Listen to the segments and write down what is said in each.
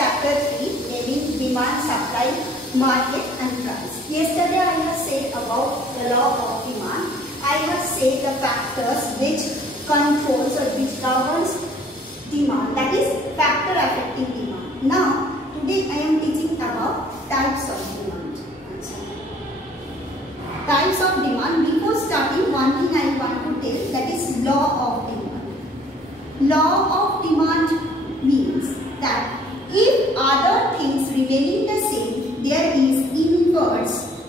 chapter 3, naming demand, supply, market and price. Yesterday I have said about the law of demand. I have said the factors which controls or which governs demand, that is factor affecting demand. Now today I am teaching about types of demand. Types of demand. Before starting, one thing I want to tell, that is law of demand. Law of demand means that if other things remaining the same, there is inverse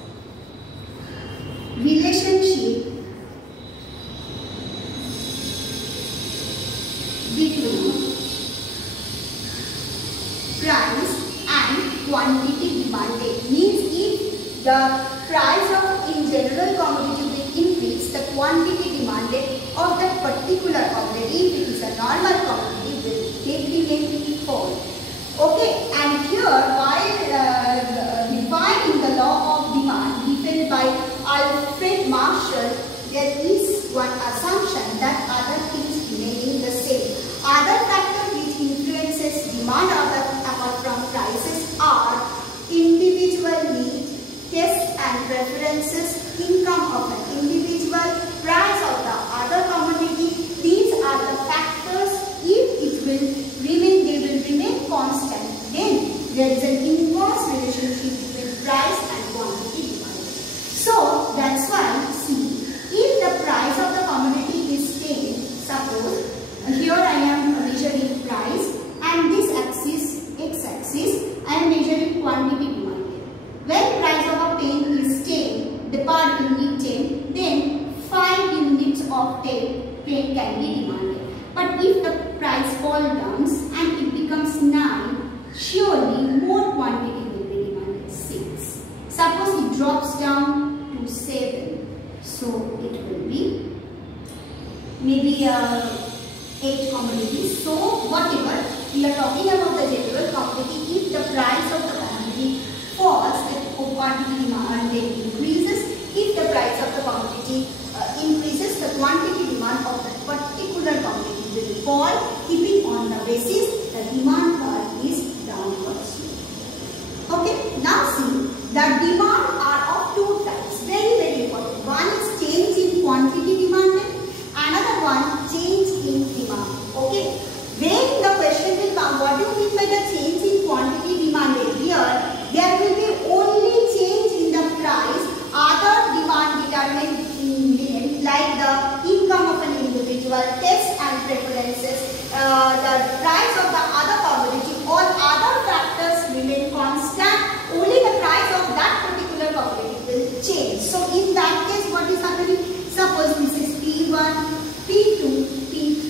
relationship between price and quantity demanded. Means if the price of in general commodity will increase, the quantity demanded of that particular commodity, if it is a normal commodity, will remain fall. Okay, and here while defining the law of demand given by Alfred Marshall, there is one assumption that other things remaining the same. Other factors which influences demand apart from prices are individual needs, tastes and preferences, income of an individual, price of the other commodity. These are the factors. If it will remain, they will remain constant, then there is an inverse relationship between price and quantity demanded. So that's why, see, if the price of the commodity is same, suppose here I am measuring price and this axis, x-axis, I am measuring quantity demanded. When price of a pen is 10, the per unit 10, then 5 units of pen can be demanded. But if the price falls down and it becomes 9, surely more quantity will be demanded, 6. Suppose it drops down to 7, so it will be maybe 8 commodities. So whatever, we are talking about the general commodity. If the price of the commodity falls, the quantity demanded increases. If the price of the commodity increases, the quantity demand of that particular commodity will fall, keeping on the basis the demand curve is downwards. Okay, now see, the demand are of two types, very important. One is change in quantity demanded, another one change in demand. Okay, when the question will come, what do you mean by the change in quantity demanded? Here, there will be only change in the price, other demand determined in like the income of an individual, taste and preferences, the price of the other commodity, all other factors remain constant, only the price of that particular commodity will change. So in that case, what is happening? Suppose this is P1, P2, P3.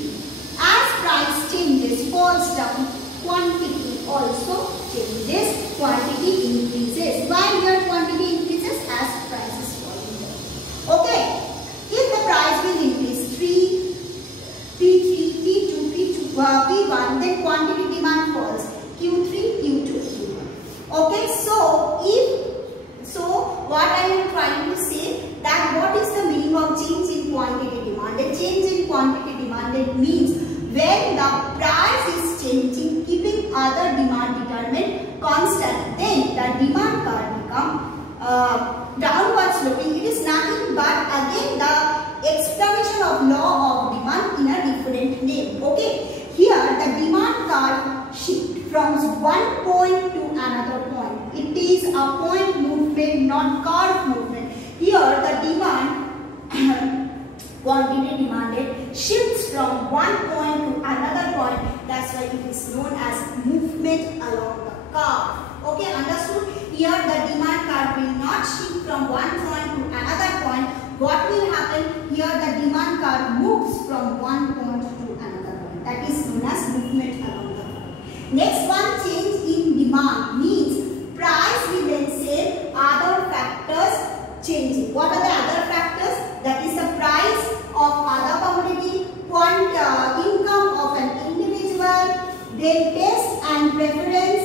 As price changes, falls down, quantity also changes, quantity increases. Why here quantity increases? As price is falling down. Okay, if the price will increase 3, P3, P2, P1, then quantity demand falls, Q3, Q2, Q1. Okay, so what I am trying to say, that what is the meaning of change in quantity demanded? Change in quantity demanded means when the price is changing, keeping other demand determined constant, then the demand curve become downward sloping. It is nothing but again the explanation of law of demand in a different name. Okay, here the demand curve shift from one point to another point. It is a point movement, not curve movement. Here the demand quantity demanded shifts from one point to another point. That's why it is known as movement along the curve. Okay, understood? Here the demand curve will not shift from one point to another point. What will happen? Here the demand curve moves from one point to another point. That is known as movement along the curve. Next one, change in demand means price remains same, other factors changing. What are the other factors? That is the price of other commodity, income of an individual, their taste and preference,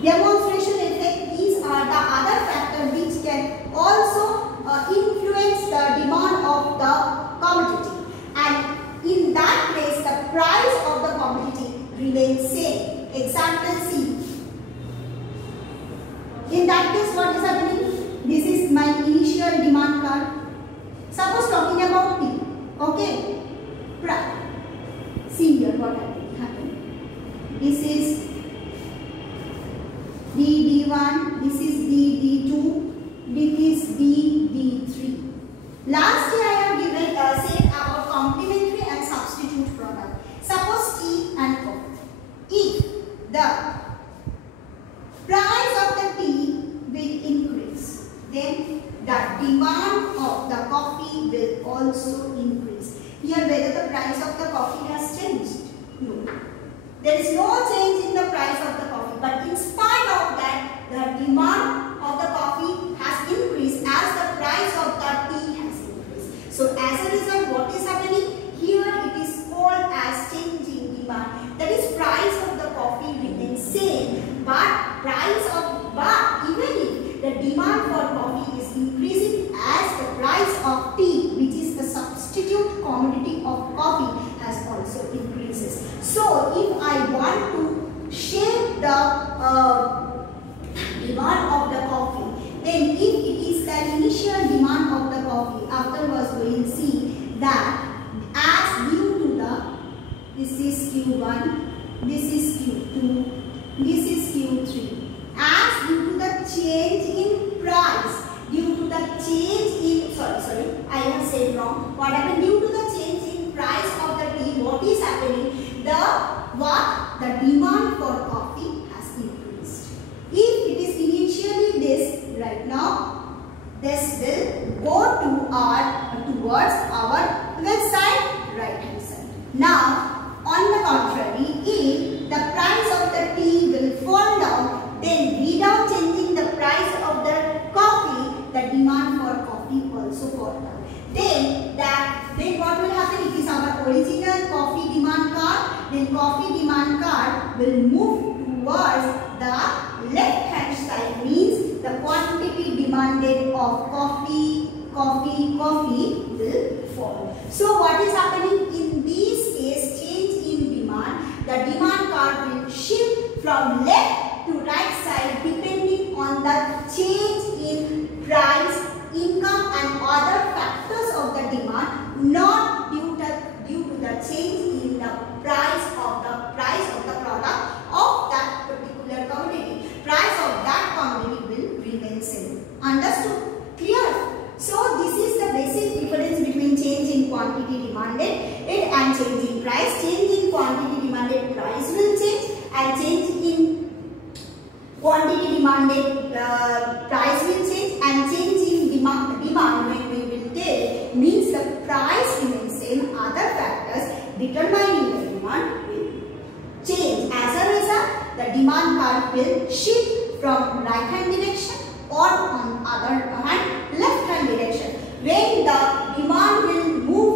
demonstration effect. These are the other factors which can also influence the demand of the commodity, and in that case the price of the commodity remains same. Example C. In that case, what is happening? This is my initial demand card. Suppose talking about T. Okay. See here what happened. This is D1, this is D2, this is D3. Last year I have given said about complementary and substitute product. Suppose tea and coffee. If the price of the tea will increase, then the demand of the coffee will also increase. Here whether the price of the coffee has changed? No. There is no change in the price of the coffee, but in spite of that, the demand of the coffee has increased as the price of the tea has increased. So as a result, what is happening? Here it is called as changing demand. That is, price of the coffee remains same, but even if the demand for coffee is increasing as the price of tea, which is the substitute commodity of coffee, has also increases. So if I want to shape the demand of the coffee, then if it is the initial demand of the coffee, afterwards we will see that as due to the, this is Q1, this is Q2, this is Q3, as due to the change in price, due to the change in, I have said wrong, what happened? Due to the change in price of the tea, what is happening? The demand for coffee has increased. If it is initially this, right now, this will go towards our left side, right hand side. Now, on the contrary, if the price of the tea will fall down, then without changing the price of the coffee, the demand for coffee also fall down. Then what will happen? It is our original coffee demand card. Then coffee demand card will move towards the left hand side, means the quantity demanded of coffee will fall. So what is happening in this case? Change in demand. The demand card will shift from left to right side depending on the change in price, income and other factors of the demand, not due to the change in the price of the product of that particular commodity. Price of that commodity will remain same. Understood? Clear? So this is the basic difference between change in quantity demanded and change in price. Change in quantity demanded, price will change, and change in quantity demanded, price will change, and change in demand when we will tell, means the price remains same, other factors determining the demand will change. As a result, the demand curve will shift from right hand direction or on other hand left hand direction. When the demand will move